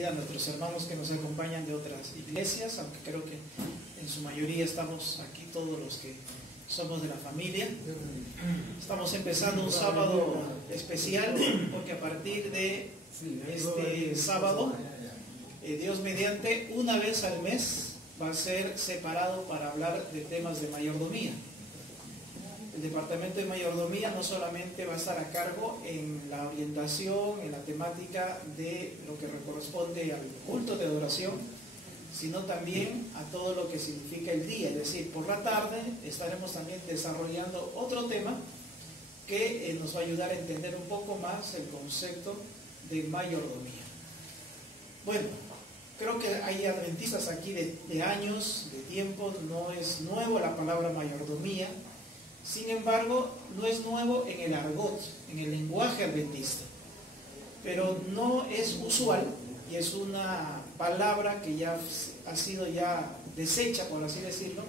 A nuestros hermanos que nos acompañan de otras iglesias, aunque creo que en su mayoría estamos aquí todos los que somos de la familia. Estamos empezando un sábado especial porque a partir de este sábado, Dios mediante, una vez al mes va a ser separado para hablar de temas de mayordomía. El departamento de mayordomía no solamente va a estar a cargo en la orientación, en la temática de lo que corresponde al culto de adoración, sino también a todo lo que significa el día. Es decir, por la tarde estaremos también desarrollando otro tema que nos va a ayudar a entender un poco más el concepto de mayordomía. Bueno, creo que hay adventistas aquí de años, de tiempo, no es nuevo la palabra mayordomía. Sin embargo, no es nuevo en el argot, en el lenguaje adventista, pero no es usual y es una palabra que ya ha sido deshecha, por así decirlo,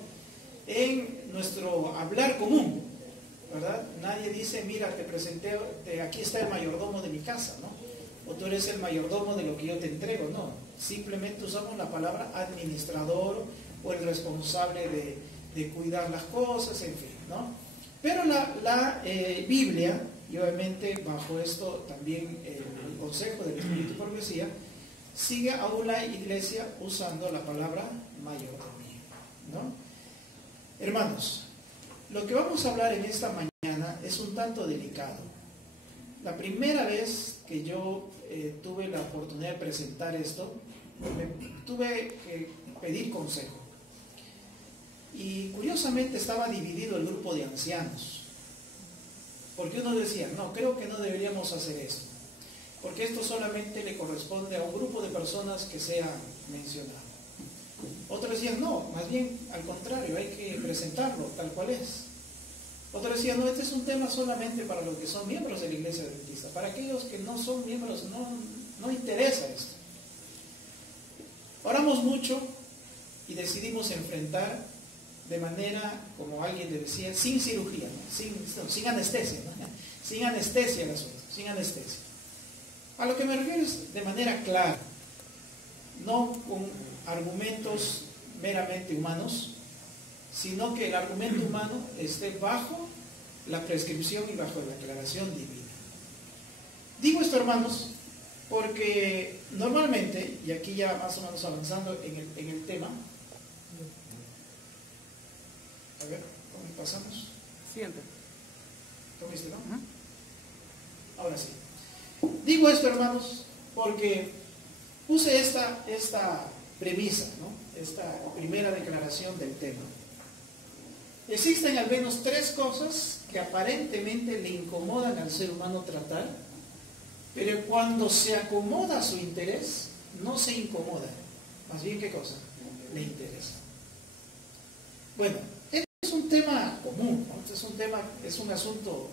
en nuestro hablar común, ¿verdad? Nadie dice, mira, te presenté, aquí está el mayordomo de mi casa, ¿no? O tú eres el mayordomo de lo que yo te entrego, no. Simplemente usamos la palabra administrador o el responsable de cuidar las cosas, en fin, ¿no? Pero la Biblia, y obviamente bajo esto también el consejo del Espíritu y Profecía, sigue aún la iglesia usando la palabra mayordomía, ¿no? Hermanos, lo que vamos a hablar en esta mañana es un tanto delicado. La primera vez que yo tuve la oportunidad de presentar esto, tuve que pedir consejo. Y curiosamente estaba dividido el grupo de ancianos, porque uno decía, no, creo que no deberíamos hacer esto, porque esto solamente le corresponde a un grupo de personas que sea mencionado. Otros decían, no, más bien al contrario, hay que presentarlo tal cual es. Otros decían, no, este es un tema solamente para los que son miembros de la iglesia adventista, para aquellos que no son miembros no interesa esto. Oramos mucho y decidimos enfrentar de manera, como alguien le decía, sin cirugía, ¿no? sin anestesia, ¿no? Sin anestesia el asunto, sin anestesia. A lo que me refiero es de manera clara, no con argumentos meramente humanos, sino que el argumento humano esté bajo la prescripción y bajo la aclaración divina. Digo esto, hermanos, porque normalmente, y aquí ya más o menos avanzando en el tema, a ver, ¿cómo pasamos? Siguiente. ¿Comiste, no? Ahora sí. Digo esto, hermanos, porque puse esta premisa, ¿no? Esta primera declaración del tema. Existen al menos tres cosas que aparentemente le incomodan al ser humano tratar, pero cuando se acomoda a su interés, no se incomoda. Más bien, ¿qué cosa? Le interesa. Bueno, es un tema común, ¿no? Es un tema, es un asunto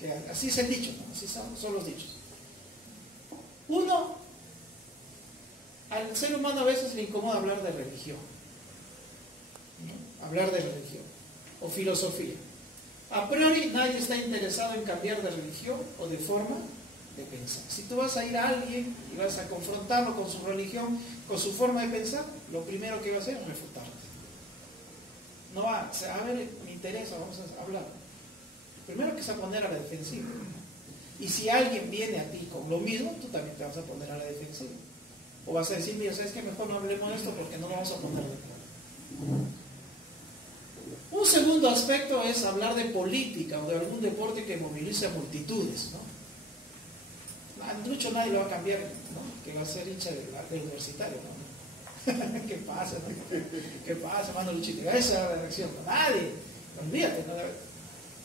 que así es el dicho, ¿no? Así son los dichos. Uno, al ser humano a veces le incomoda hablar de religión, ¿no? Hablar de religión o filosofía. A priori nadie está interesado en cambiar de religión o de forma de pensar. Si tú vas a ir a alguien y vas a confrontarlo con su religión, con su forma de pensar, lo primero que va a hacer es refutarte. No va, a ver, me interesa, vamos a hablar. Primero que se va a poner a la defensiva. Y si alguien viene a ti con lo mismo, tú también te vas a poner a la defensiva. O vas a decir, mira, ¿sabes qué? Mejor no hablemos de esto porque no vamos a poner de acuerdo. Un segundo aspecto es hablar de política o de algún deporte que movilice a multitudes, ¿no? A Lucho nadie lo va a cambiar, ¿no? Que va a ser hincha del universitario, ¿no? ¿Qué pasa? ¿Qué pasa, hermano Luchito? Esa es la reacción. Nadie, olvídate, ¿no?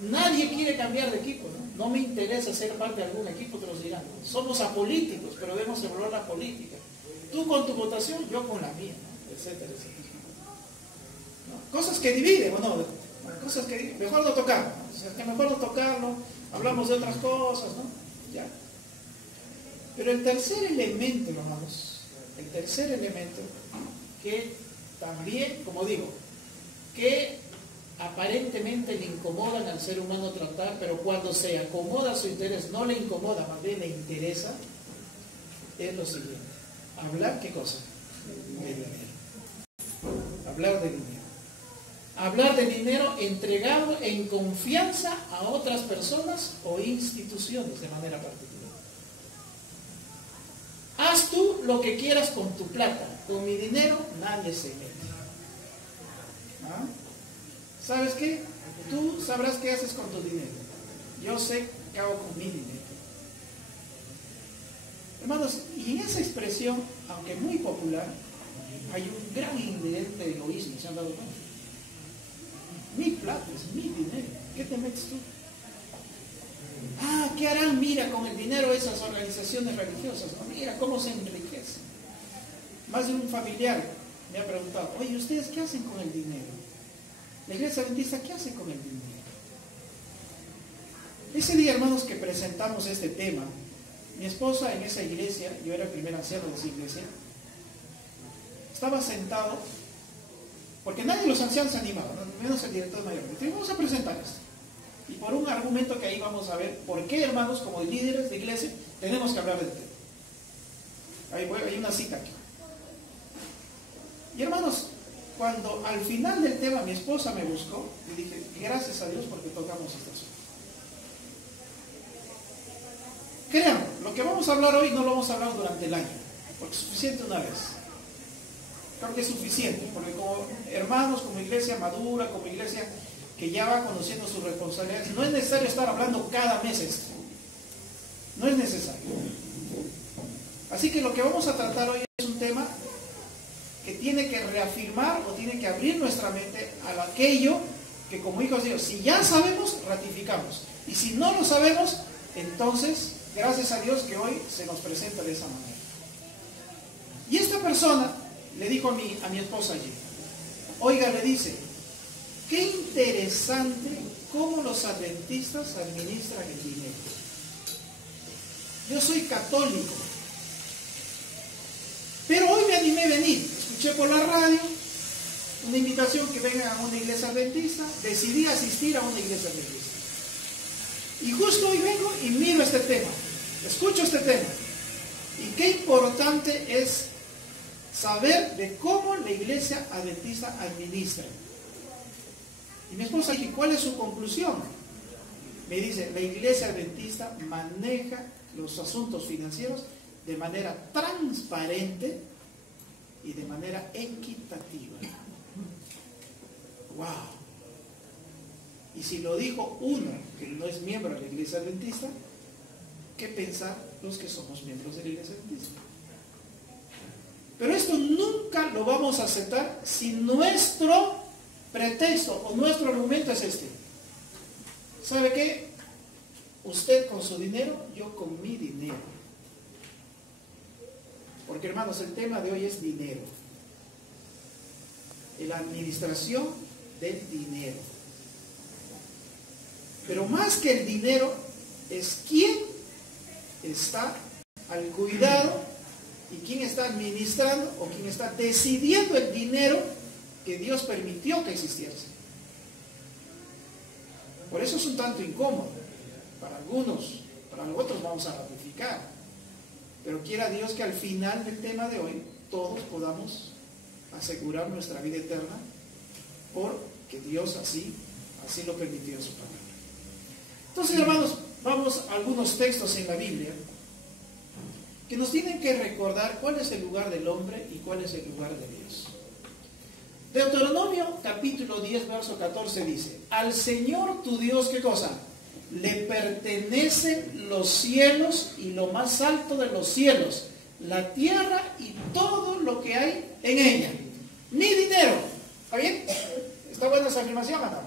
Nadie quiere cambiar de equipo, ¿no? No me interesa ser parte de algún equipo, te los dirán, ¿no? Somos apolíticos, pero debemos evaluar la política. Tú con tu votación, yo con la mía, ¿no? Etcétera, etcétera. ¿No? Cosas que dividen, ¿o no? Cosas que dividen. Mejor no tocarlo, ¿no? O sea, que mejor no tocarlo, hablamos de otras cosas, ¿no? Ya. Pero el tercer elemento, hermanos, el tercer elemento que también, como digo, que aparentemente le incomodan al ser humano tratar, pero cuando se acomoda a su interés no le incomoda, más bien le interesa, es lo siguiente. Hablar, ¿qué cosa? De dinero. Hablar de dinero. Hablar de dinero entregado en confianza a otras personas o instituciones de manera particular. Haz tú lo que quieras con tu plata. Con mi dinero nadie se mete. ¿Ah? ¿Sabes qué? Tú sabrás qué haces con tu dinero. Yo sé qué hago con mi dinero. Hermanos, y en esa expresión, aunque muy popular, hay un gran ingrediente de egoísmo. ¿Se han dado cuenta? Mi plata es mi dinero. ¿Qué te metes tú? Ah, ¿qué harán? Mira, con el dinero de esas organizaciones religiosas. ¿No? Mira cómo se enriquecen. Más de un familiar me ha preguntado, oye, ¿ustedes qué hacen con el dinero? La iglesia adventista, ¿qué hace con el dinero? Ese día, hermanos, que presentamos este tema, mi esposa en esa iglesia, yo era el primer anciano de esa iglesia, estaba sentado, porque nadie de los ancianos se animaba, menos el director mayor. Entonces, vamos a presentar esto. Y por un argumento que ahí vamos a ver, por qué, hermanos, como líderes de iglesia, tenemos que hablar del tema. Hay una cita aquí. Y hermanos, cuando al final del tema mi esposa me buscó, le dije, gracias a Dios porque tocamos esta asunto. Créanme, lo que vamos a hablar hoy no lo vamos a hablar durante el año, porque es suficiente una vez. Creo que es suficiente, porque como hermanos, como iglesia madura, como iglesia que ya va conociendo sus responsabilidades, no es necesario estar hablando cada mes esto. No es necesario. Así que lo que vamos a tratar hoy es un tema que tiene que reafirmar o tiene que abrir nuestra mente a aquello que como hijos de Dios, si ya sabemos, ratificamos. Y si no lo sabemos, entonces, gracias a Dios que hoy se nos presenta de esa manera. Y esta persona le dijo a mi esposa allí, oiga, le dice, qué interesante cómo los adventistas administran el dinero. Yo soy católico, pero hoy me animé a venir. Escuché por la radio una invitación que vengan a una iglesia adventista, decidí asistir a una iglesia adventista. Y justo hoy vengo y miro este tema, escucho este tema. Y qué importante es saber de cómo la iglesia adventista administra. Y mi esposa dice, ¿cuál es su conclusión? Me dice, la iglesia adventista maneja los asuntos financieros de manera transparente y de manera equitativa. ¡Wow! Y si lo dijo uno que no es miembro de la iglesia adventista, ¿qué pensar los que somos miembros de la iglesia adventista? Pero esto nunca lo vamos a aceptar si nuestro pretexto o nuestro argumento es este. ¿Sabe qué? Usted con su dinero, yo con mi dinero. Porque hermanos, el tema de hoy es dinero. La administración del dinero. Pero más que el dinero, es quién está al cuidado y quién está administrando o quién está decidiendo el dinero que Dios permitió que existiese. Por eso es un tanto incómodo para algunos, para los otros vamos a ratificar, pero quiera Dios que al final del tema de hoy todos podamos asegurar nuestra vida eterna porque Dios así lo permitió en su palabra. Entonces, hermanos, vamos a algunos textos en la Biblia que nos tienen que recordar cuál es el lugar del hombre y cuál es el lugar de Dios. Deuteronomio capítulo 10 verso 14 dice, al Señor tu Dios, ¿qué cosa? Le pertenecen los cielos y lo más alto de los cielos, la tierra y todo lo que hay en ella. Mi dinero. ¿Está bien? ¿Está buena esa afirmación, Ana?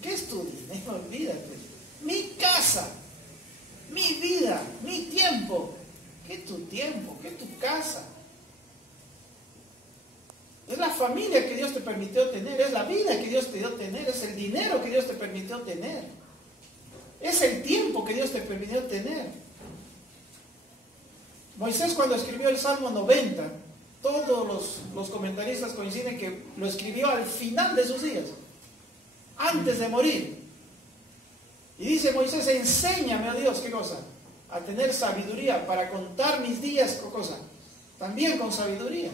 ¿Qué es tu dinero? Olvídate. Mi casa, mi vida, mi tiempo. ¿Qué es tu tiempo? ¿Qué es tu casa? Es la familia que Dios te permitió tener, es la vida que Dios te dio tener, es el dinero que Dios te permitió tener, es el tiempo que Dios te permitió tener. Moisés cuando escribió el Salmo 90, todos los comentaristas coinciden que lo escribió al final de sus días, antes de morir. Y dice Moisés, enséñame, oh Dios, ¿qué cosa? A tener sabiduría para contar mis días, ¿qué cosa? también con sabiduría.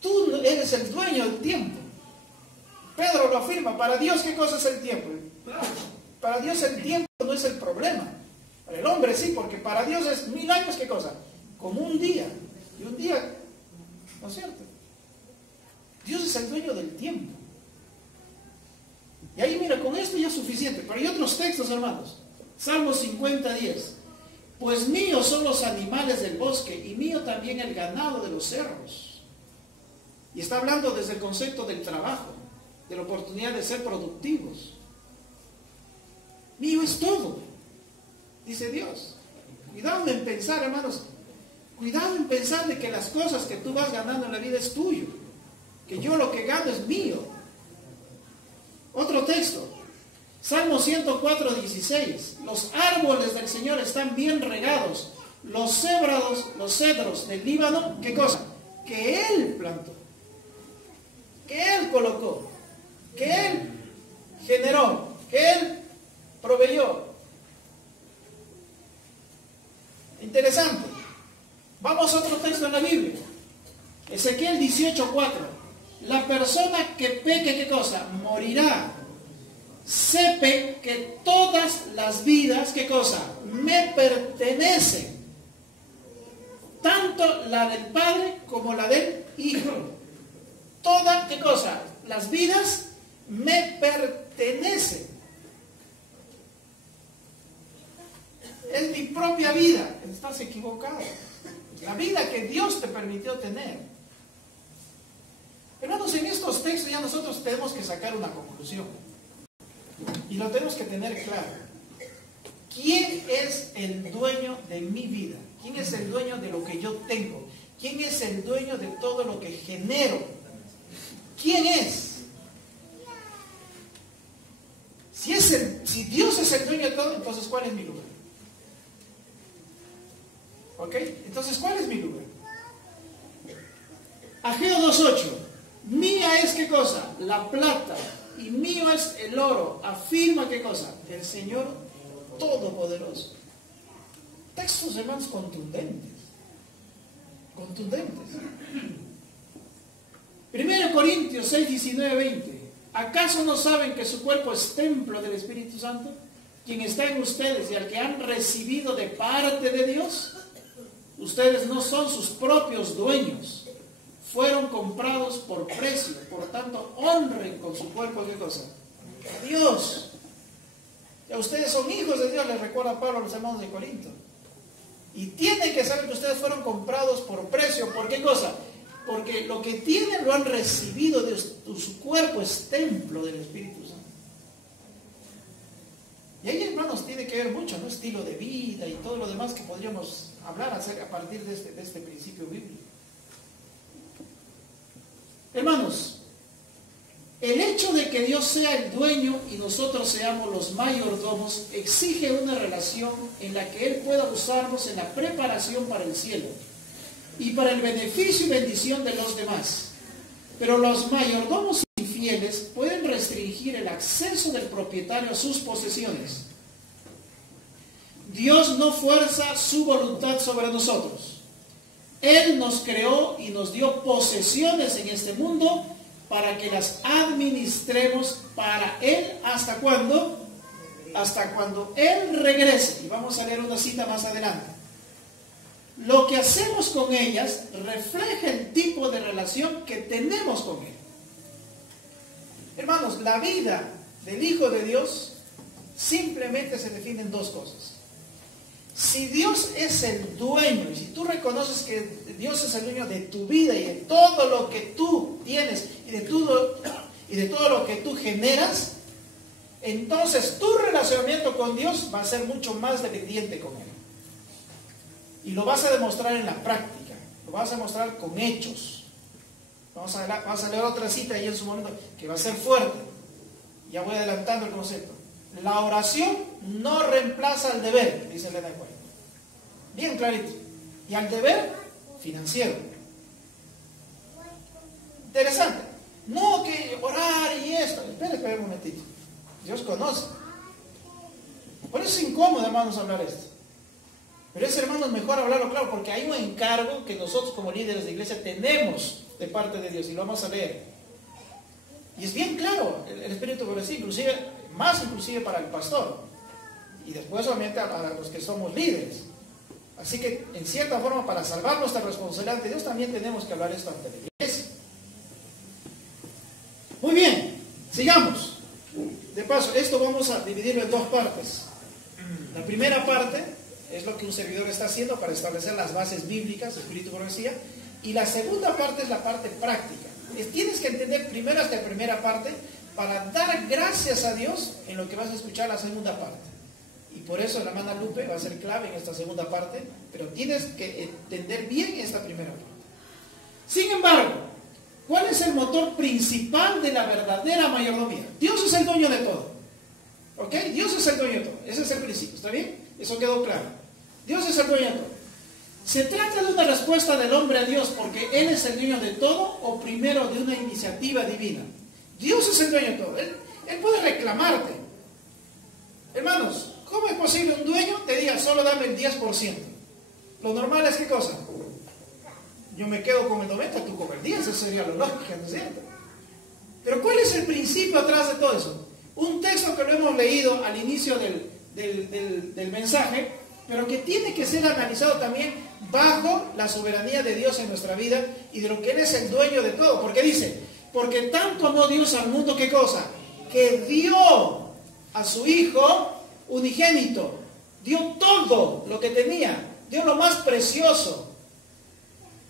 Tú eres el dueño del tiempo. Pedro lo afirma. Para Dios, ¿qué cosa es el tiempo? Para Dios el tiempo no es el problema. Para el hombre sí, porque para Dios es 1000 años, ¿qué cosa? Como un día. Y un día, ¿no es cierto? Dios es el dueño del tiempo. Y ahí mira, con esto ya es suficiente. Pero hay otros textos, hermanos. Salmo 50:10. Pues míos son los animales del bosque y mío también el ganado de los cerros. Y está hablando desde el concepto del trabajo, de la oportunidad de ser productivos. Mío es todo, dice Dios. Cuidado en pensar, hermanos. Cuidado en pensar de que las cosas que tú vas ganando en la vida es tuyo. Que yo lo que gano es mío. Otro texto. Salmo 104:16. Los árboles del Señor están bien regados. Los cedros del Líbano, ¿qué cosa? Que Él plantó. Que Él colocó. Que Él generó. Que Él proveyó. Interesante. Vamos a otro texto en la Biblia. Ezequiel 18:4. La persona que peque, ¿qué cosa? Morirá. Sepe que todas las vidas, ¿qué cosa? Me pertenecen. Tanto la del Padre como la del Hijo. Todas, ¿qué cosa? Las vidas me pertenecen. Es mi propia vida. Estás equivocado. La vida que Dios te permitió tener. Hermanos, en estos textos ya nosotros tenemos que sacar una conclusión. Y lo tenemos que tener claro. ¿Quién es el dueño de mi vida? ¿Quién es el dueño de lo que yo tengo? ¿Quién es el dueño de todo lo que genero? ¿Quién es? Si Dios es el dueño de todo, entonces ¿cuál es mi lugar? ¿Ok? Entonces, ¿cuál es mi lugar? Ageo 2:8. Mía es, ¿qué cosa? La plata. Y mío es el oro. Afirma, ¿qué cosa? El Señor Todopoderoso. Textos, hermanos, contundentes. Contundentes. 1 Corintios 6:19-20. ¿Acaso no saben que su cuerpo es templo del Espíritu Santo, quien está en ustedes y al que han recibido de parte de Dios? Ustedes no son sus propios dueños. Fueron comprados por precio. Por tanto, honren con su cuerpo, ¿qué cosa? A Dios. Ya ustedes son hijos de Dios, les recuerda Pablo a los hermanos de Corinto. Y tienen que saber que ustedes fueron comprados por precio. ¿Por qué cosa? Porque lo que tienen lo han recibido de Dios. Su cuerpo es templo del Espíritu Santo. Y ahí, hermanos, tiene que ver mucho, ¿no? Estilo de vida y todo lo demás que podríamos hablar a partir de este principio bíblico. Hermanos, el hecho de que Dios sea el dueño y nosotros seamos los mayordomos exige una relación en la que Él pueda usarnos en la preparación para el cielo y para el beneficio y bendición de los demás. Pero los mayordomos infieles pueden restringir el acceso del propietario a sus posesiones. Dios no fuerza su voluntad sobre nosotros. Él nos creó y nos dio posesiones en este mundo para que las administremos para Él. ¿Hasta cuándo? Hasta cuando Él regrese. Y vamos a leer una cita más adelante. Lo que hacemos con ellas refleja el tipo de relación que tenemos con Él. Hermanos, la vida del Hijo de Dios simplemente se define en dos cosas. Si Dios es el dueño, y si tú reconoces que Dios es el dueño de tu vida y de todo lo que tú tienes y de todo lo que tú generas, entonces tu relacionamiento con Dios va a ser mucho más dependiente con Él. Y lo vas a demostrar en la práctica, lo vas a demostrar con hechos. Vamos a leer otra cita ahí en su momento que va a ser fuerte. Ya voy adelantando el concepto. La oración no reemplaza al deber, dice Elena White. Bien clarito. Y al deber financiero. Interesante. No que orar y esto. Espera un momentito. Dios conoce. Por eso es incómodo, hermanos, hablar esto. Pero es, hermanos, mejor hablarlo claro, porque hay un encargo que nosotros como líderes de iglesia tenemos de parte de Dios, y lo vamos a leer. Y es bien claro, el Espíritu por decir, inclusive, más inclusive para el pastor, y después obviamente a los que somos líderes. Así que, en cierta forma, para salvar nuestra responsabilidad de Dios, también tenemos que hablar esto ante la iglesia. Muy bien, sigamos. De paso, esto vamos a dividirlo en dos partes. La primera parte es lo que un servidor está haciendo para establecer las bases bíblicas, espíritu, profecía. Y la segunda parte es la parte práctica. Tienes que entender primero esta primera parte para dar gracias a Dios en lo que vas a escuchar la segunda parte. Y por eso la hermana Lupe va a ser clave en esta segunda parte, pero tienes que entender bien esta primera parte. Sin embargo, ¿cuál es el motor principal de la verdadera mayordomía? Dios es el dueño de todo. ¿Ok? Dios es el dueño de todo. Ese es el principio. ¿Está bien? Eso quedó claro. Dios es el dueño de todo. ¿Se trata de una respuesta del hombre a Dios porque Él es el dueño de todo o primero de una iniciativa divina? Dios es el dueño de todo. Él puede reclamarte. Hermanos, ¿cómo es posible un dueño te diga solo dame el 10%? Lo normal es ¿qué cosa? Yo me quedo con el 90%, tú con el 10%, eso sería lo lógico, ¿no es cierto? Pero ¿cuál es el principio atrás de todo eso? Un texto que lo hemos leído al inicio del mensaje, pero que tiene que ser analizado también bajo la soberanía de Dios en nuestra vida y de lo que Él es el dueño de todo. Porque dice, porque tanto amó Dios al mundo, ¿qué cosa? Que dio a su Hijo unigénito, dio todo lo que tenía, dio lo más precioso.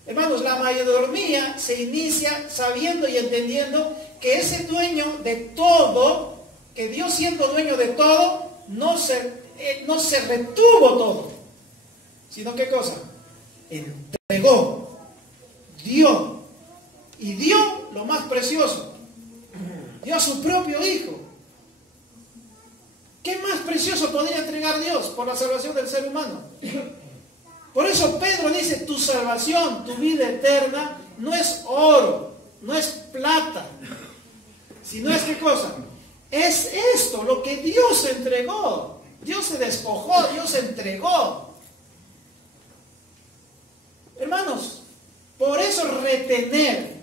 Hermanos, la mayordomía se inicia sabiendo y entendiendo que ese dueño de todo, que Dios siendo dueño de todo, no se retuvo todo, sino ¿qué cosa? Entregó, dio, y dio lo más precioso, dio a su propio Hijo. ¿Qué más precioso podría entregar Dios por la salvación del ser humano? Por eso Pedro dice, tu salvación, tu vida eterna, no es oro, no es plata, sino es ¿qué cosa? Es esto, lo que Dios entregó. Dios se despojó, Dios se entregó. Hermanos, por eso retener,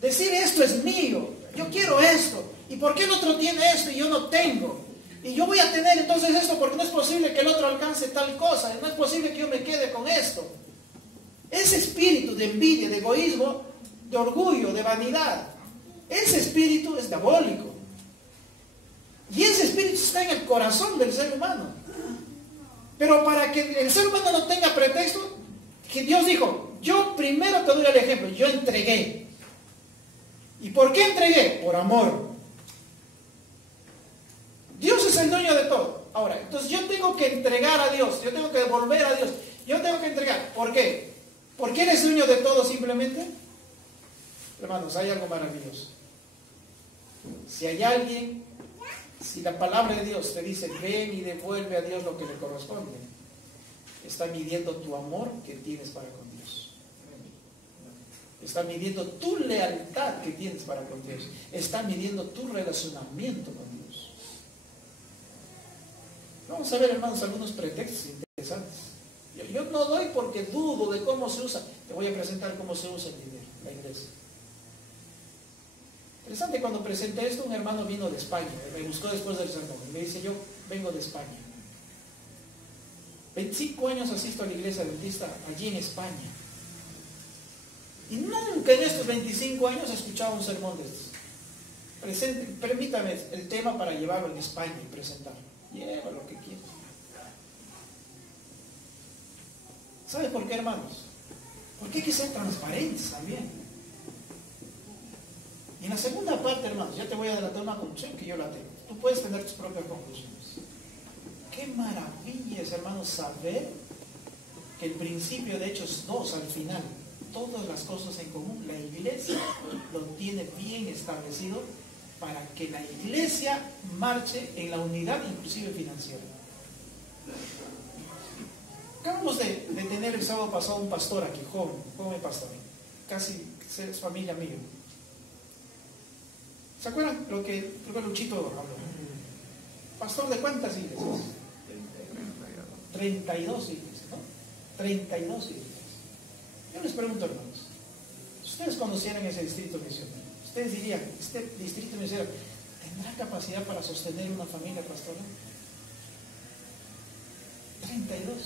decir esto es mío, yo quiero esto, ¿y por qué el otro tiene esto y yo no tengo? Y yo voy a tener entonces esto porque no es posible que el otro alcance tal cosa, no es posible que yo me quede con esto. Ese espíritu de envidia, de egoísmo, de orgullo, de vanidad, ese espíritu es diabólico. Y ese espíritu está en el corazón del ser humano. Pero para que el ser humano no tenga pretexto, que Dios dijo, yo primero te doy el ejemplo, yo entregué. ¿Y por qué entregué? Por amor. Dios es el dueño de todo. Ahora, entonces yo tengo que entregar a Dios, yo tengo que devolver a Dios, yo tengo que entregar. ¿Por qué? ¿Por qué eres dueño de todo simplemente? Hermanos, hay algo maravilloso. Si hay alguien, si la palabra de Dios te dice, ven y devuelve a Dios lo que le corresponde, está midiendo tu amor que tienes para con Dios. Está midiendo tu lealtad que tienes para con Dios. Está midiendo tu relacionamiento con Dios. Vamos a ver, hermanos, algunos pretextos interesantes. Yo no doy porque dudo de cómo se usa. Te voy a presentar cómo se usa el dinero, la iglesia. Interesante, cuando presenté esto, un hermano vino de España, me buscó después del sermón, y me dice, yo vengo de España. 25 años asisto a la iglesia adventista allí en España. Y nunca en estos 25 años he escuchado un sermón de estos. Permítame el tema para llevarlo en España y presentarlo. Lleva lo que quieras. ¿Sabe por qué, hermanos? Porque hay que ser transparentes también. Y en la segunda parte, hermanos, ya te voy a adelantar una conclusión que yo la tengo. Tú puedes tener tus propias conclusiones. Qué maravilla es, hermanos, saber que el principio de Hechos 2 al final, todas las cosas en común, la iglesia lo tiene bien establecido para que la iglesia marche en la unidad, inclusive financiera. Acabamos de tener el sábado pasado un pastor aquí, joven pastor, casi es familia mía. ¿Se acuerdan lo que creo que Luchito habló? ¿Pastor de cuántas iglesias? 32 iglesias, ¿no? 32 iglesias. Yo les pregunto, hermanos, si ustedes conocieran ese distrito misionero, ustedes dirían, ¿este distrito misionero tendrá capacidad para sostener una familia pastoral? 32.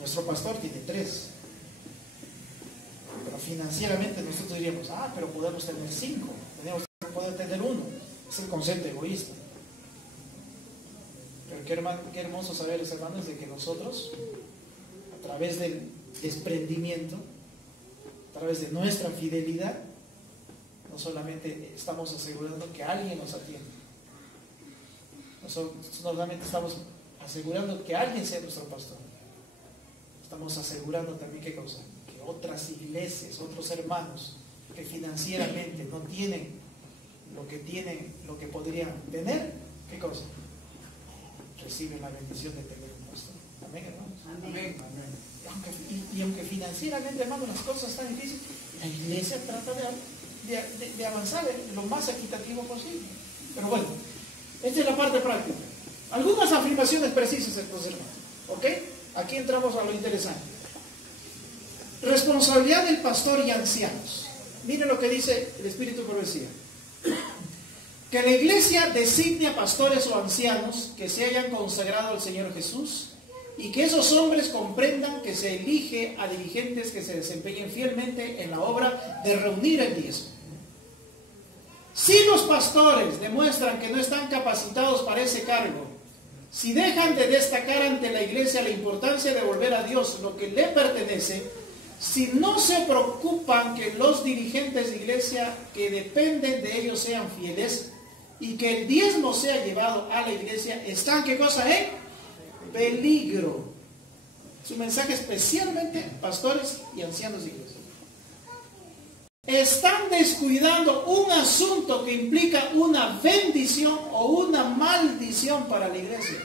Nuestro pastor tiene 3. Pero financieramente nosotros diríamos, pero podemos tener 5, tenemos que poder tener 1. Es el concepto egoísta. Pero qué hermoso saber, hermanos, de que nosotros, a través del desprendimiento, a través de nuestra fidelidad, no solamente estamos asegurando que alguien nos atienda, no solamente estamos asegurando que alguien sea nuestro pastor, estamos asegurando también ¿qué cosa? Que otras iglesias, otros hermanos que financieramente no tienen lo que podrían tener, ¿qué cosa? Reciben la bendición de tener un pastor. Amén, hermanos. Amén. Y aunque financieramente, hermanos, las cosas están difíciles, la iglesia trata de avanzar lo más equitativo posible. Pero bueno, esta es la parte práctica. Algunas afirmaciones precisas, entonces, hermanos. ¿Ok? Aquí entramos a lo interesante. Responsabilidad del pastor y ancianos. Miren lo que dice el Espíritu Profecía. Que la iglesia designe a pastores o ancianos que se hayan consagrado al Señor Jesús y que esos hombres comprendan que se elige a dirigentes que se desempeñen fielmente en la obra de reunir el diezmo. Si los pastores demuestran que no están capacitados para ese cargo, si dejan de destacar ante la iglesia la importancia de devolver a Dios lo que le pertenece, si no se preocupan que los dirigentes de iglesia que dependen de ellos sean fieles y que el diezmo sea llevado a la iglesia, están, ¿qué cosa? En peligro. Su mensaje especialmente pastores y ancianos de iglesia. Están descuidando un asunto que implica una bendición o una maldición para la iglesia.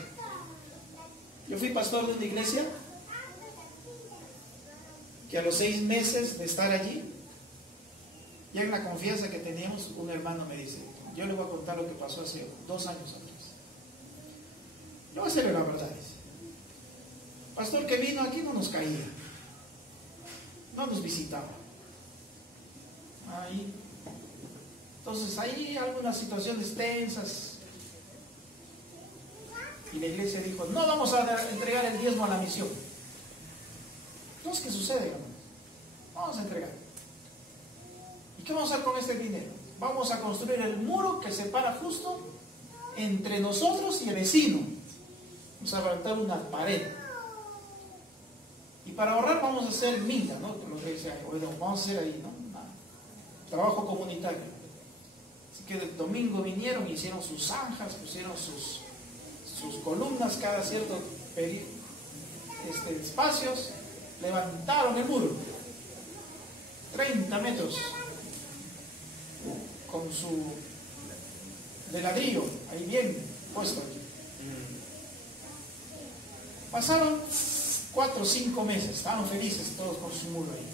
Yo fui pastor de una iglesia que a los 6 meses de estar allí, ya en la confianza que teníamos, un hermano me dice, yo le voy a contar lo que pasó hace 2 años atrás. Yo voy a hacerle la verdad. Pastor que vino aquí no nos caía, no nos visitaba. Ahí. Entonces hay algunas situaciones tensas. Y la iglesia dijo, no vamos a entregar el diezmo a la misión. Entonces, ¿qué sucede, hermano? Vamos a entregar. ¿Y qué vamos a hacer con este dinero? Vamos a construir el muro que separa justo entre nosotros y el vecino. Vamos a levantar una pared. Y para ahorrar vamos a hacer minga, ¿no? Lo que dice ahí. Bueno, vamos a hacer ahí, ¿no? Trabajo comunitario. Así que el domingo vinieron y hicieron sus zanjas, pusieron sus columnas cada cierto espacios, levantaron el muro 30 metros con su de ladrillo ahí bien puesto aquí. Pasaron 4 o 5 meses, estaban felices todos con su muro ahí.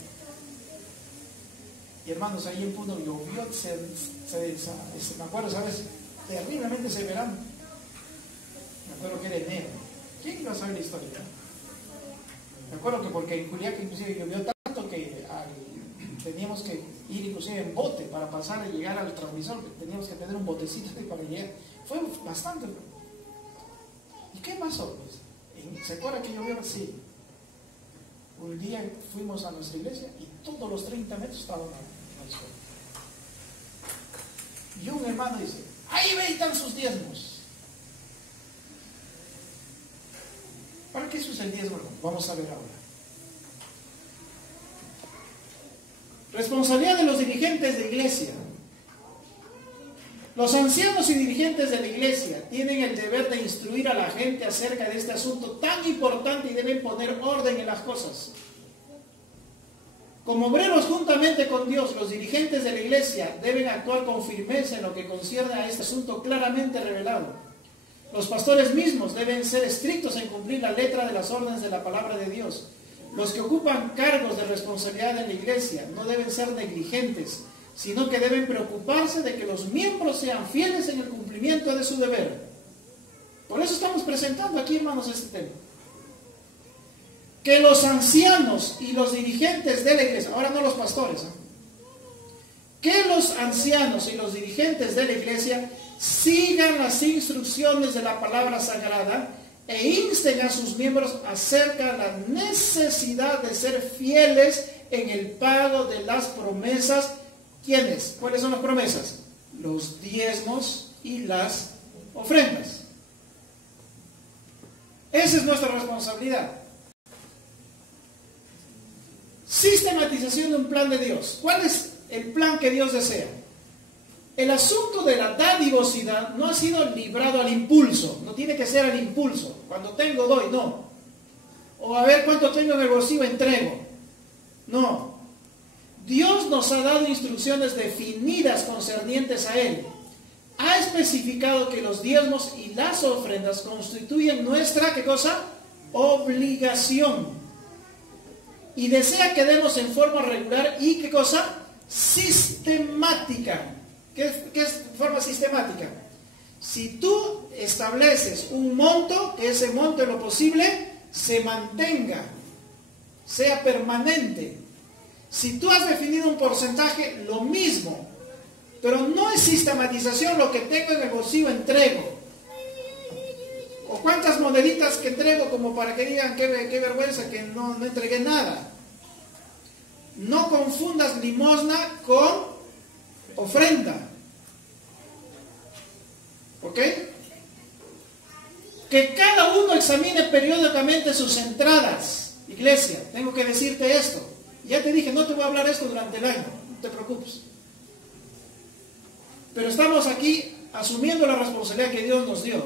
Y hermanos, ahí en Puno llovió, me acuerdo, ¿sabes? Terriblemente ese verano. Me acuerdo que era enero. ¿Quién iba a saber la historia? Me acuerdo que porque en Juliaca inclusive llovió tanto que teníamos que ir inclusive en bote para pasar y llegar al transmisor. Teníamos que tener un botecito para llegar. Fue bastante. ¿Y qué pasó? Pues, ¿se acuerda que llovió así? Un día fuimos a nuestra iglesia y todos los 30 metros estaban en el suelo. Y un hermano dice, ahí están sus diezmos. ¿Para qué es el diezmo? Vamos a ver ahora. Responsabilidad de los dirigentes de iglesia. Los ancianos y dirigentes de la iglesia tienen el deber de instruir a la gente acerca de este asunto tan importante y deben poner orden en las cosas. Como obreros juntamente con Dios, los dirigentes de la iglesia deben actuar con firmeza en lo que concierne a este asunto claramente revelado. Los pastores mismos deben ser estrictos en cumplir la letra de las órdenes de la palabra de Dios. Los que ocupan cargos de responsabilidad en la iglesia no deben ser negligentes, sino que deben preocuparse de que los miembros sean fieles en el cumplimiento de su deber. Por eso estamos presentando aquí, hermanos, este tema. Que los ancianos y los dirigentes de la iglesia, ahora no los pastores, que los ancianos y los dirigentes de la iglesia sigan las instrucciones de la palabra sagrada e insten a sus miembros acerca de la necesidad de ser fieles en el pago de las promesas. ¿Quiénes? ¿Cuáles son las promesas? Los diezmos y las ofrendas. Esa es nuestra responsabilidad. Sistematización de un plan de Dios. ¿Cuál es el plan que Dios desea? El asunto de la dadivosidad no ha sido librado al impulso. No tiene que ser al impulso. Cuando tengo, doy. No. O a ver cuánto tengo en el bolsillo, entrego. No. Dios nos ha dado instrucciones definidas concernientes a Él. Ha especificado que los diezmos y las ofrendas constituyen nuestra, ¿qué cosa? Obligación. Y desea que demos en forma regular y, ¿qué cosa? Sistemática. ¿Qué es forma sistemática? Si tú estableces un monto, que ese monto en lo posible se mantenga, sea permanente. Si tú has definido un porcentaje, lo mismo. Pero no es sistematización, lo que tengo en el bolsillo entrego. O cuántas moneditas que entrego como para que digan qué vergüenza que no entregué nada. No confundas limosna con ofrenda. ¿Ok? Que cada uno examine periódicamente sus entradas. Iglesia, tengo que decirte esto. Ya te dije, no te voy a hablar esto durante el año, no te preocupes. Pero estamos aquí asumiendo la responsabilidad que Dios nos dio.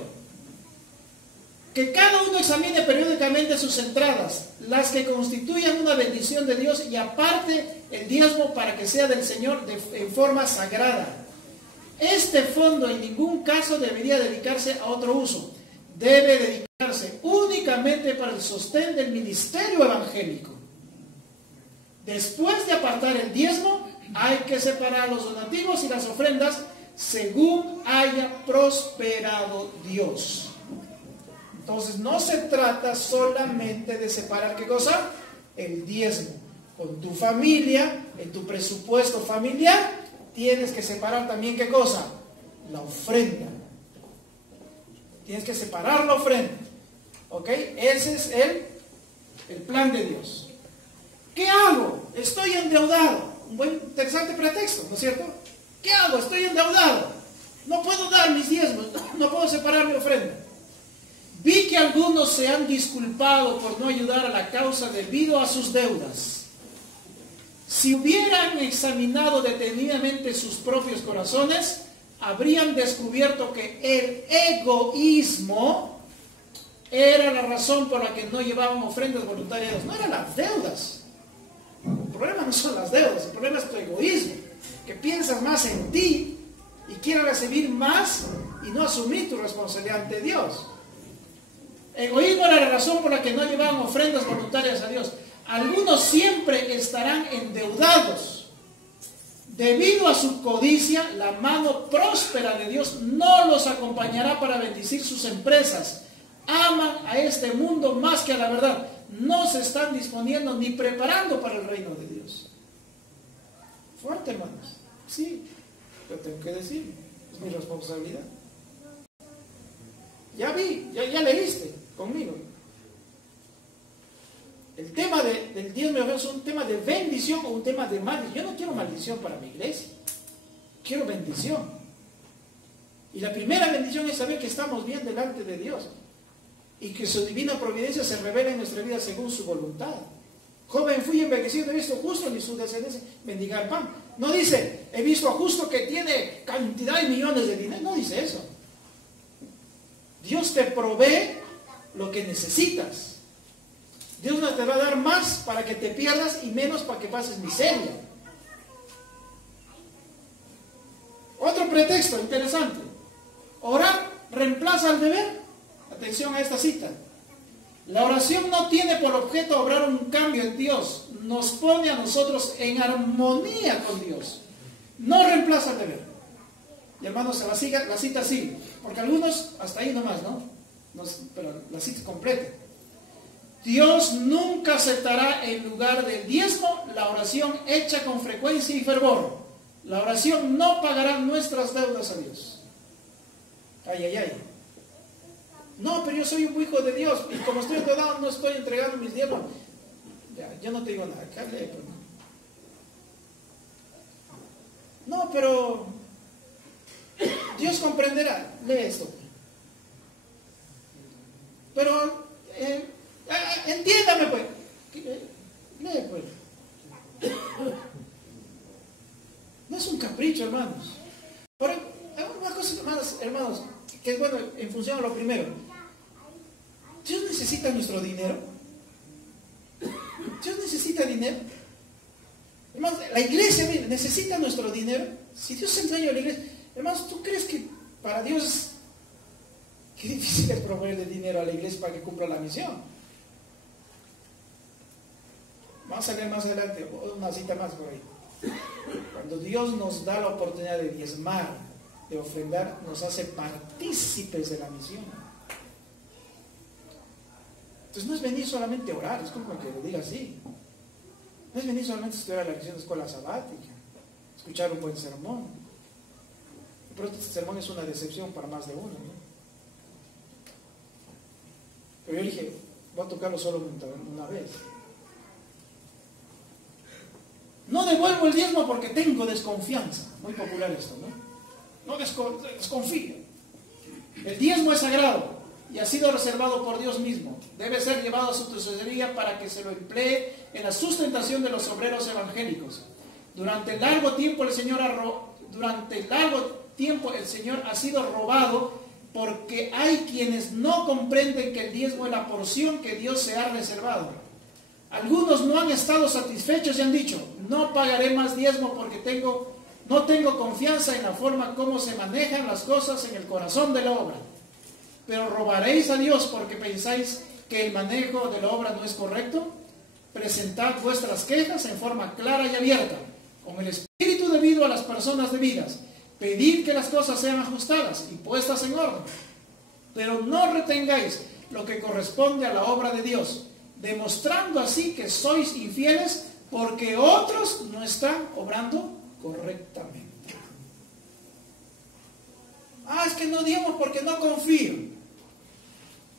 Que cada uno examine periódicamente sus entradas, las que constituyan una bendición de Dios, y aparte el diezmo para que sea del Señor en forma sagrada. Este fondo en ningún caso debería dedicarse a otro uso. Debe dedicarse únicamente para el sostén del ministerio evangélico. Después de apartar el diezmo, hay que separar los donativos y las ofrendas según haya prosperado Dios. Entonces no se trata solamente de separar, ¿qué cosa? El diezmo. Con tu familia, en tu presupuesto familiar, tienes que separar también, ¿qué cosa? La ofrenda. Tienes que separar la ofrenda. ¿Ok? Ese es el plan de Dios. ¿Qué hago? Estoy endeudado. Un buen, interesante pretexto, ¿no es cierto? ¿Qué hago? Estoy endeudado. No puedo dar mis diezmos, no puedo separar mi ofrenda. Vi que algunos se han disculpado por no ayudar a la causa debido a sus deudas. Si hubieran examinado detenidamente sus propios corazones, habrían descubierto que el egoísmo era la razón por la que no llevaban ofrendas voluntarias. No eran las deudas. El problema no son las deudas, el problema es tu egoísmo, que piensas más en ti y quieres recibir más y no asumir tu responsabilidad ante Dios. Egoísmo era la razón por la que no llevaban ofrendas voluntarias a Dios. Algunos siempre estarán endeudados. Debido a su codicia, la mano próspera de Dios no los acompañará para bendecir sus empresas. Aman a este mundo más que a la verdad. No se están disponiendo ni preparando para el reino de Dios. Fuerte, hermanos. Sí, pero tengo que decir, es mi responsabilidad. Ya vi, ya leíste conmigo. El tema del diezmo es un tema de bendición o un tema de maldición. Yo no quiero maldición para mi iglesia, quiero bendición. Y la primera bendición es saber que estamos bien delante de Dios y que su divina providencia se revela en nuestra vida según su voluntad. Joven, fui envejecido, he visto justo ni su descendencia mendigar pan. No dice, he visto a justo que tiene cantidad de millones de dinero. No dice eso. Dios te provee lo que necesitas. Dios no te va a dar más para que te pierdas y menos para que pases miseria. Otro pretexto interesante. Orar reemplaza el deber. Atención a esta cita. La oración no tiene por objeto obrar un cambio en Dios. Nos pone a nosotros en armonía con Dios. no reemplaza el deber. Y hermanos, la cita sigue, porque algunos hasta ahí nomás, ¿no? Pero la cita completa. Dios nunca aceptará en lugar del diezmo la oración hecha con frecuencia y fervor. La oración no pagará nuestras deudas a Dios. Ay, ay, ay. No, pero yo soy un hijo de Dios y como estoy endeudado no estoy entregando mis diezmos. Ya, yo no te digo nada, acá lee, pero no, pero Dios comprenderá. Lee esto. Pero entiéndame pues. Lee pues. No es un capricho, hermanos. Pero una cosa, hermanos, que es bueno en función a lo primero. Dios necesita nuestro dinero. Dios necesita dinero. Hermanos, la iglesia necesita nuestro dinero. Si Dios es el dueño de la iglesia, hermanos, ¿tú crees que para Dios qué difícil es proveerle dinero a la iglesia para que cumpla la misión? Vamos a leer más adelante, una cita más por ahí. Cuando Dios nos da la oportunidad de diezmar, de ofrendar, nos hace partícipes de la misión. Entonces no es venir solamente a orar, es como que lo diga así. No es venir solamente a estudiar la lección de escuela sabática, escuchar un buen sermón. Pero este sermón es una decepción para más de uno, ¿no? Pero yo dije, voy a tocarlo solo una vez. No devuelvo el diezmo porque tengo desconfianza. Muy popular esto, ¿no? No desconfío. El diezmo es sagrado y ha sido reservado por Dios mismo. Debe ser llevado a su tesorería para que se lo emplee en la sustentación de los obreros evangélicos. Durante largo tiempo el Señor ha sido robado porque hay quienes no comprenden que el diezmo es la porción que Dios se ha reservado. Algunos no han estado satisfechos y han dicho, no pagaré más diezmo porque no tengo confianza en la forma como se manejan las cosas en el corazón de la obra. Pero robaréis a Dios porque pensáis que el manejo de la obra no es correcto. Presentad vuestras quejas en forma clara y abierta, con el espíritu debido a las personas debidas. Pedid que las cosas sean ajustadas y puestas en orden. Pero no retengáis lo que corresponde a la obra de Dios, demostrando así que sois infieles porque otros no están obrando correctamente. Es que no diezmo porque no confío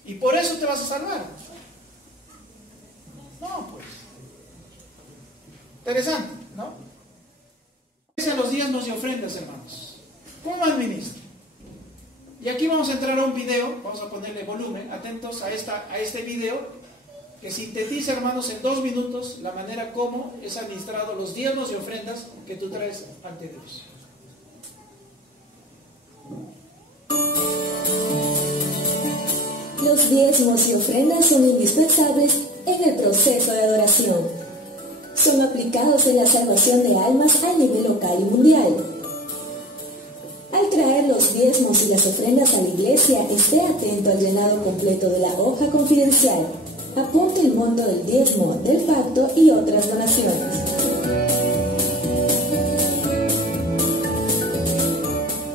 y por eso te vas a salvar. No, pues interesante, ¿no? A los diezmos y ofrendas, hermanos, ¿cómo administro? Y aquí vamos a entrar a un video, vamos a ponerle volumen, atentos a este video que sintetiza, hermanos, en 2 minutos la manera como es administrado los diezmos y ofrendas que tú traes ante Dios. Los diezmos y ofrendas son indispensables en el proceso de adoración. Son aplicados en la salvación de almas a nivel local y mundial. Al traer los diezmos y las ofrendas a la iglesia, esté atento al llenado completo de la hoja confidencial. Apunte el monto del diezmo, del pacto y otras donaciones.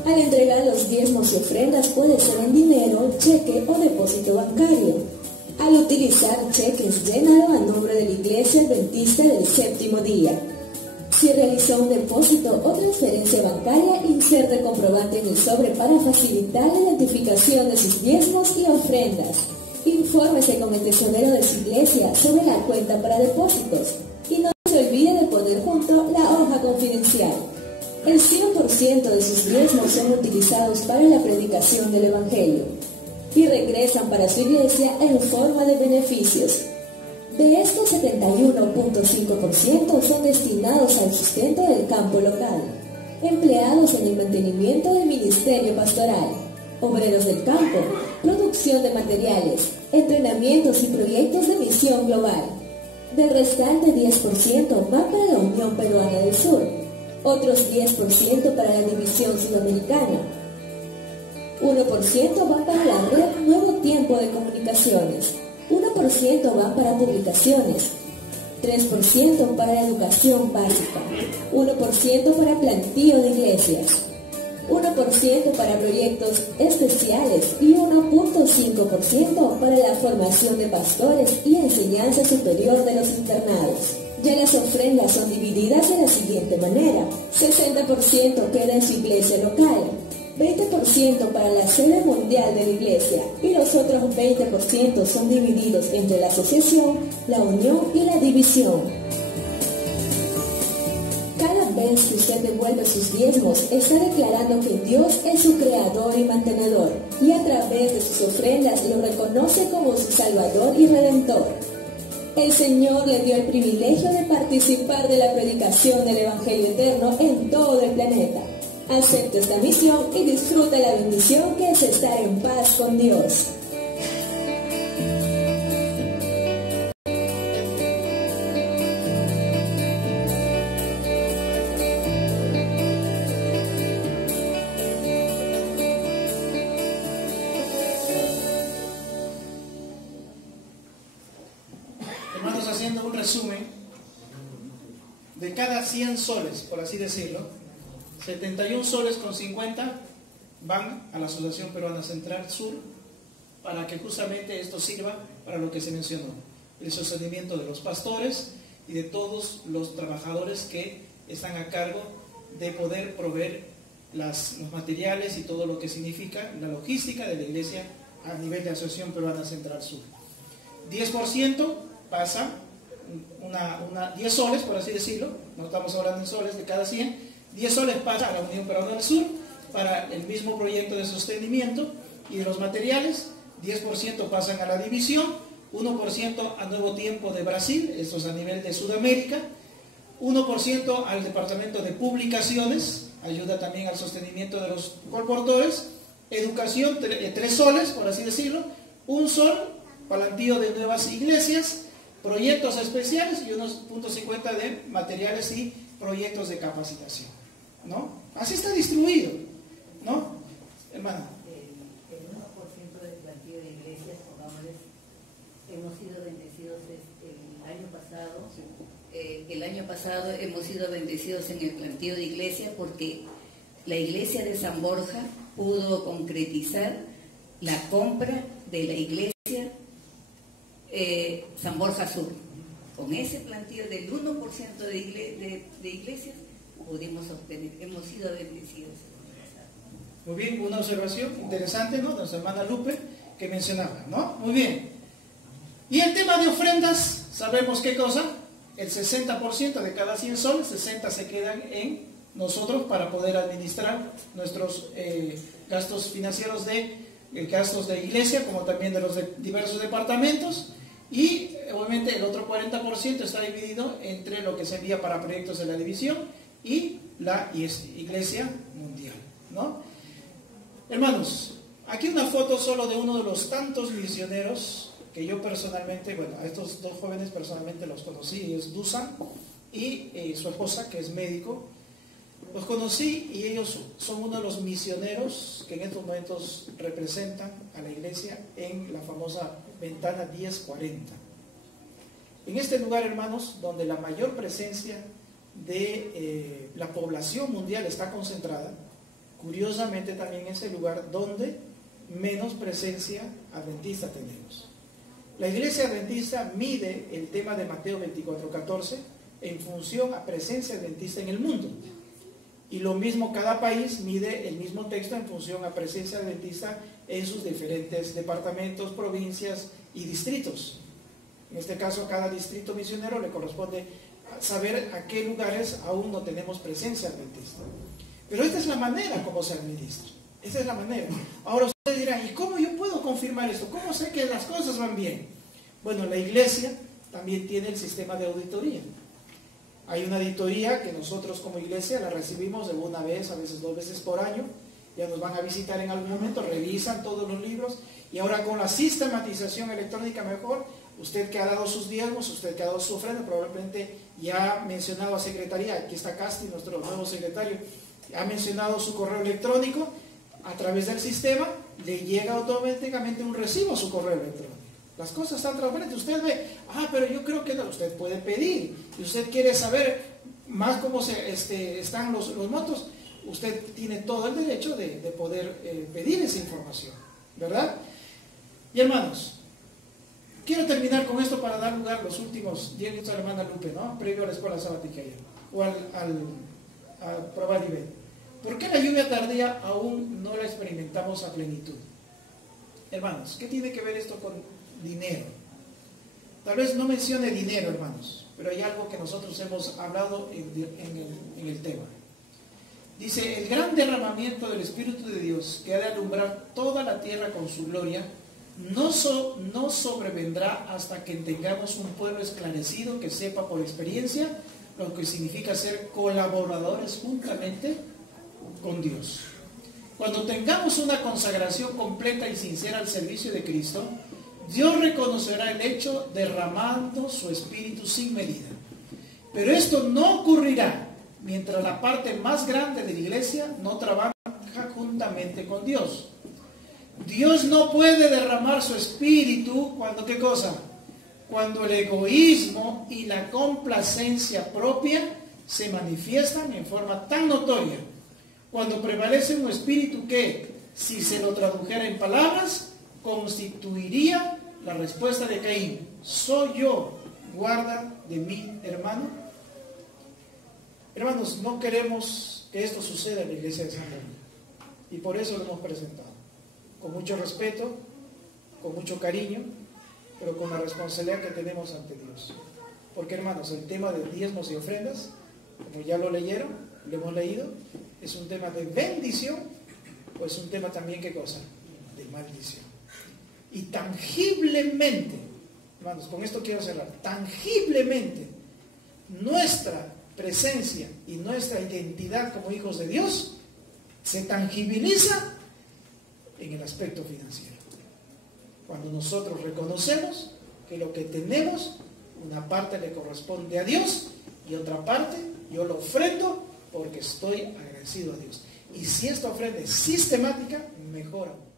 Al entregar los diezmos y ofrendas puede ser en dinero, cheque o depósito bancario. Al utilizar cheques, llénalo a nombre de la Iglesia Adventista del Séptimo Día. Si realizó un depósito o transferencia bancaria, inserte comprobante en el sobre para facilitar la identificación de sus diezmos y ofrendas. Infórmese con el tesorero de su iglesia sobre la cuenta para depósitos y no se olvide de poner junto la hoja confidencial. El 100% de sus diezmos son utilizados para la predicación del Evangelio y regresan para su iglesia en forma de beneficios. De estos, 71.5% son destinados al sustento del campo local, empleados en el mantenimiento del ministerio pastoral, obreros del campo, producción de materiales, entrenamientos y proyectos de misión global. Del restante 10% va para la Unión Peruana del Sur, otros 10% para la División Sudamericana, 1% va para la red Nuevo Tiempo de Comunicaciones, 1% va para publicaciones, 3% para la educación básica, 1% para plantío de iglesias, 1% para proyectos especiales y 1.5% para la formación de pastores y enseñanza superior de los internados. Ya las ofrendas son divididas de la siguiente manera: 60% queda en su iglesia local, 20% para la sede mundial de la iglesia y los otros 20% son divididos entre la asociación, la unión y la división. Cada vez que usted devuelve sus diezmos, está declarando que Dios es su creador y mantenedor, y a través de sus ofrendas lo reconoce como su Salvador y Redentor. El Señor le dio el privilegio de participar de la predicación del Evangelio eterno en todo el planeta. Acepta esta misión y disfruta la bendición que es estar en paz con Dios. Hermanos, haciendo un resumen, de cada 100 soles, por así decirlo, 71 soles con 50 van a la Asociación Peruana Central Sur para que justamente esto sirva para lo que se mencionó, el sostenimiento de los pastores y de todos los trabajadores que están a cargo de poder proveer los materiales y todo lo que significa la logística de la iglesia a nivel de Asociación Peruana Central Sur. 10% pasa, 10 soles, por así decirlo, no estamos hablando en soles, de cada 100, 10 soles pasa a la Unión Peruana del Sur para el mismo proyecto de sostenimiento y de los materiales, 10% pasan a la división, 1% a Nuevo Tiempo de Brasil, esto es a nivel de Sudamérica, 1% al Departamento de Publicaciones, ayuda también al sostenimiento de los colportores, educación, 3 soles, por así decirlo, 1 sol para el envío de nuevas iglesias, proyectos especiales y unos 0.50 de materiales y proyectos de capacitación, ¿no? Así está distribuido, ¿no? Hermano. El 1% del plantío de iglesias, pongámosles, hemos sido bendecidos el año pasado hemos sido bendecidos en el plantío de iglesias porque la iglesia de San Borja pudo concretizar la compra de la iglesia San Borja Sur. Con ese plantío del 1% de iglesias pudimos obtener, hemos sido bendecidos. Muy bien, una observación interesante, ¿no? De nuestra hermana Lupe, que mencionaba, ¿no? Muy bien. Y el tema de ofrendas, ¿sabemos qué cosa? El 60% de cada 100 soles, 60 se quedan en nosotros para poder administrar nuestros gastos financieros gastos de iglesia, como también de los diversos departamentos. Y obviamente el otro 40% está dividido entre lo que se envía para proyectos de la división y la iglesia mundial, ¿no? Hermanos, aquí una foto solo de uno de los tantos misioneros que yo personalmente, bueno, a estos dos jóvenes personalmente los conocí, es Dusan y su esposa, que es médico. Los conocí y ellos son uno de los misioneros que en estos momentos representan a la iglesia en la famosa ventana 1040. En este lugar, hermanos, donde la mayor presencia de la población mundial está concentrada, curiosamente también es el lugar donde menos presencia adventista tenemos. La iglesia adventista mide el tema de Mateo 24:14 en función a presencia adventista en el mundo. Y lo mismo, cada país mide el mismo texto en función a presencia adventista en sus diferentes departamentos, provincias y distritos. En este caso, a cada distrito misionero le corresponde saber a qué lugares aún no tenemos presencia adventista. Pero esta es la manera como se administra. Esta es la manera. Ahora ustedes dirán, ¿y cómo yo puedo confirmar esto? ¿Cómo sé que las cosas van bien? Bueno, la iglesia también tiene el sistema de auditoría. Hay una auditoría que nosotros como iglesia la recibimos de una vez, a veces 2 veces por año. Ya nos van a visitar en algún momento, revisan todos los libros. Y ahora con la sistematización electrónica mejor, usted que ha dado sus diezmos, usted que ha dado su ofrenda, probablemente ya ha mencionado a secretaría, aquí está Casti, nuestro nuevo secretario, ha mencionado su correo electrónico, a través del sistema le llega automáticamente un recibo a su correo electrónico. Las cosas están transparentes. Usted ve, pero yo creo que no. Usted puede pedir. Y usted quiere saber más cómo están los montos. Usted tiene todo el derecho de poder pedir esa información, ¿verdad? Y hermanos, quiero terminar con esto para dar lugar a los últimos 10 minutos a la hermana Lupe, ¿no? Previo a la escuela sabática ayer, o al probar nivel. ¿Por qué la lluvia tardía aún no la experimentamos a plenitud? Hermanos, ¿qué tiene que ver esto con dinero? Tal vez no mencione dinero, hermanos, pero hay algo que nosotros hemos hablado en el tema. Dice, el gran derramamiento del Espíritu de Dios que ha de alumbrar toda la tierra con su gloria, no sobrevendrá hasta que tengamos un pueblo esclarecido que sepa por experiencia lo que significa ser colaboradores juntamente con Dios. Cuando tengamos una consagración completa y sincera al servicio de Cristo, Dios reconocerá el hecho derramando su Espíritu sin medida. Pero esto no ocurrirá mientras la parte más grande de la iglesia no trabaja juntamente con Dios. Dios no puede derramar su Espíritu cuando, ¿qué cosa? Cuando el egoísmo y la complacencia propia se manifiestan en forma tan notoria. Cuando prevalece un espíritu que, si se lo tradujera en palabras, constituiría la respuesta de Caín: soy yo, guarda de mi hermano. Hermanos, no queremos que esto suceda en la iglesia de San Juan, y por eso lo hemos presentado con mucho respeto, con mucho cariño, pero con la responsabilidad que tenemos ante Dios. Porque, hermanos, el tema de diezmos y ofrendas, como ya lo leyeron, lo hemos leído, es un tema de bendición, o es un tema también, ¿qué cosa? De maldición. Y tangiblemente, hermanos, con esto quiero cerrar, tangiblemente, nuestra presencia y nuestra identidad como hijos de Dios se tangibiliza en el aspecto financiero. Cuando nosotros reconocemos que lo que tenemos, una parte le corresponde a Dios y otra parte yo lo ofrendo porque estoy agradecido a Dios. Y si esta ofrenda es sistemática, mejor aún.